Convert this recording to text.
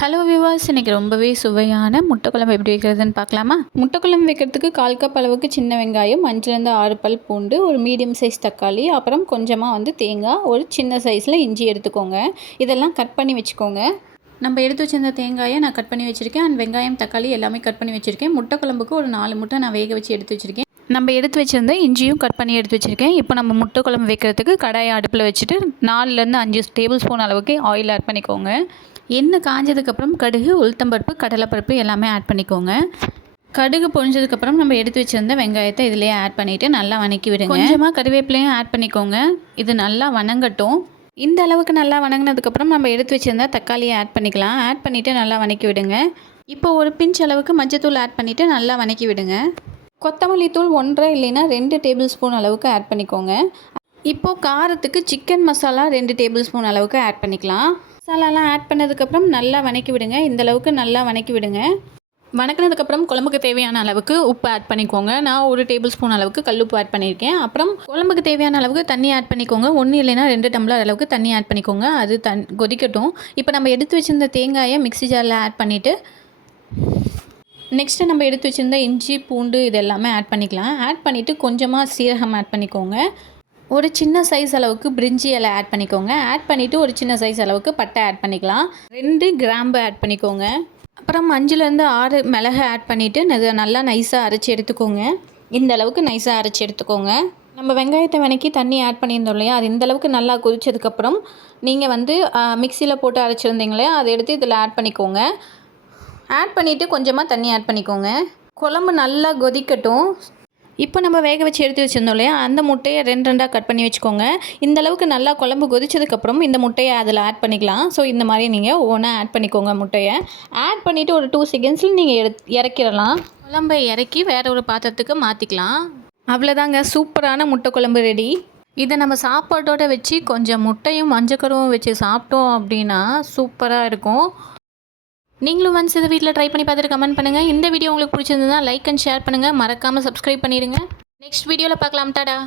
Hello விவாஸ், இன்றைக்கி ரொம்பவே சுவையான முட்டை குழம்பு எப்படி வைக்கிறதுன்னு பார்க்கலாமா? முட்டை குழம்பு வைக்கிறதுக்கு 1/4 கப் அளவுக்கு சின்ன வெங்காயம், 5லேருந்து 6 பல் பூண்டு, ஒரு மீடியம் சைஸ் தக்காளி, அப்புறம் கொஞ்சமாக தேங்காய், ஒரு சின்ன சைஸில் இஞ்சி எடுத்துக்கோங்க. இதெல்லாம் கட் பண்ணி வச்சுக்கோங்க. நம்ம எடுத்து வச்சிருந்த தேங்காயை நான் கட் பண்ணி வச்சுருக்கேன். அண்ட் வெங்காயம், தக்காளி எல்லாமே கட் பண்ணி வச்சுருக்கேன். முட்டை குழம்புக்கு ஒரு 4 முட்டை நான் வேக வச்சு எடுத்து வச்சுருக்கேன். நம்ம எடுத்து வச்சுருந்த இஞ்சியும் கட் பண்ணி எடுத்து வச்சுருக்கேன். இப்போ நம்ம முட்டை குழம்பு வைக்கிறதுக்கு கடாயை அடுப்பில் வச்சுட்டு 4லேருந்து 5 டேபிள் ஸ்பூன் அளவுக்கு ஆயில் ஆட் பண்ணிக்கோங்க. எண்ணெய் காஞ்சதுக்கப்புறம் கடுகு, உளுத்தம்பருப்பு, கடலைப்பருப்பு எல்லாமே ஆட் பண்ணிக்கோங்க. கடுகு பொரிஞ்சதுக்கப்புறம் நம்ம எடுத்து வச்சுருந்த வெங்காயத்தை இதிலே ஆட் பண்ணிவிட்டு நல்லா வணக்கி விடுங்க. கொஞ்சமாக கருவேப்பிலையும் ஆட் பண்ணிக்கோங்க. இது நல்லா வணங்கட்டும். இந்த அளவுக்கு நல்லா வணங்கினதுக்கப்புறம் நம்ம எடுத்து வச்சுருந்தா தக்காளியை ஆட் பண்ணிக்கலாம். ஆட் பண்ணிவிட்டு நல்லா வணக்கி விடுங்க. இப்போ ஒரு பிஞ்ச் அளவுக்கு மஞ்சத்தூள் ஆட் பண்ணிவிட்டு நல்லா வணக்கி விடுங்க. கொத்தமல்லி தூள் 1 இல்லைன்னா 2 டேபிள் ஸ்பூன் அளவுக்கு ஆட் பண்ணிக்கோங்க. இப்போது காரத்துக்கு சிக்கன் மசாலா 2 டேபிள் ஸ்பூன் அளவுக்கு ஆட் பண்ணிக்கலாம். மசாலாலாம் ஆட் பண்ணதுக்கப்புறம் நல்லா வணக்கி விடுங்க. இந்த அளவுக்கு நல்லா வணக்கி விடுங்க. வணக்கினதுக்கப்புறம் குழம்புக்கு தேவையான அளவுக்கு உப்பு ஆட் பண்ணிக்கோங்க. நான் 1 டேபிள் ஸ்பூன் அளவுக்கு கல்லுப்பு ஆட் பண்ணியிருக்கேன். அப்புறம் குழம்புக்கு தேவையான அளவுக்கு தண்ணி ஆட் பண்ணிக்கோங்க. 1 இல்லைன்னா 2 டம்ளர் அளவுக்கு தண்ணி ஆட் பண்ணிக்கோங்க. அது கொதிக்கட்டும். இப்போ நம்ம எடுத்து வச்சுருந்த தேங்காயை மிக்ஸி ஜாரில் ஆட் பண்ணிவிட்டு நெக்ஸ்ட்டு நம்ம எடுத்து வச்சுருந்த இஞ்சி, பூண்டு இது எல்லாமே ஆட் பண்ணிக்கலாம். ஆட் பண்ணிவிட்டு கொஞ்சமாக சீரகம் ஆட் பண்ணிக்கோங்க. ஒரு சின்ன சைஸ் அளவுக்கு பிரிஞ்சி இலை ஆட் பண்ணிக்கோங்க. ஆட் பண்ணிவிட்டு ஒரு சின்ன சைஸ் அளவுக்கு பட்டை ஆட் பண்ணிக்கலாம். 2 கிராம்பு ஆட் பண்ணிக்கோங்க. அப்புறம் 5லேருந்து 6 மிளகு ஆட் பண்ணிவிட்டு நல்லா நைஸாக அரைச்சி எடுத்துக்கோங்க. இந்த அளவுக்கு நைஸாக அரைச்சி எடுத்துக்கோங்க. நம்ம வெங்காயத்தை வணக்கி தண்ணி ஆட் பண்ணியிருந்தோம் இல்லையா, அது இந்தளவுக்கு நல்லா கொதிச்சதுக்கப்புறம் நீங்கள் மிக்சியில் போட்டு அரைச்சிருந்தீங்களே அதை எடுத்து இதில் ஆட் பண்ணிக்கோங்க. ஆட் பண்ணிவிட்டு கொஞ்சமாக தண்ணி ஆட் பண்ணிக்கோங்க. குழம்பு நல்லா கொதிக்கட்டும். இப்போ நம்ம வேக வச்சு எடுத்து வச்சுருந்தோம் இல்லையா, அந்த முட்டையை 2 கட் பண்ணி வச்சுக்கோங்க. இந்த அளவுக்கு நல்லா குழம்பு கொதிச்சதுக்கப்புறம் இந்த முட்டையை அதில் ஆட் பண்ணிக்கலாம். ஸோ இந்த மாதிரி நீங்கள் ஒவ்வொன்றா ஆட் பண்ணிக்கோங்க. முட்டையை ஆட் பண்ணிவிட்டு ஒரு 2 செகண்ட்ஸில் நீங்கள் இறக்கிடலாம். குழம்பை இறக்கி வேறு ஒரு பாத்திரத்துக்கு மாற்றிக்கலாம். அவ்வளோதாங்க, சூப்பரான முட்டை குழம்பு ரெடி. இதை நம்ம சாப்பாட்டோடு வச்சு கொஞ்சம் முட்டையும் மஞ்சக்கருவும் வச்சு சாப்பிட்டோம் அப்படின்னா சூப்பராக இருக்கும். நீங்களும் ஒன்ஸ் இதை வீட்டில் ட்ரை பண்ணி பார்த்துட்டு கமெண்ட் பண்ணுங்கள். இந்த வீடியோ உங்களுக்கு பிடிச்சிருந்ததுன்னா லைக் அண்ட் ஷேர் பண்ணுங்கள். மறக்காமல் சப்ஸ்கிரைப் பண்ணிடுங்க. நெக்ஸ்ட் வீடியோவில் பார்க்கலாம். டாடா.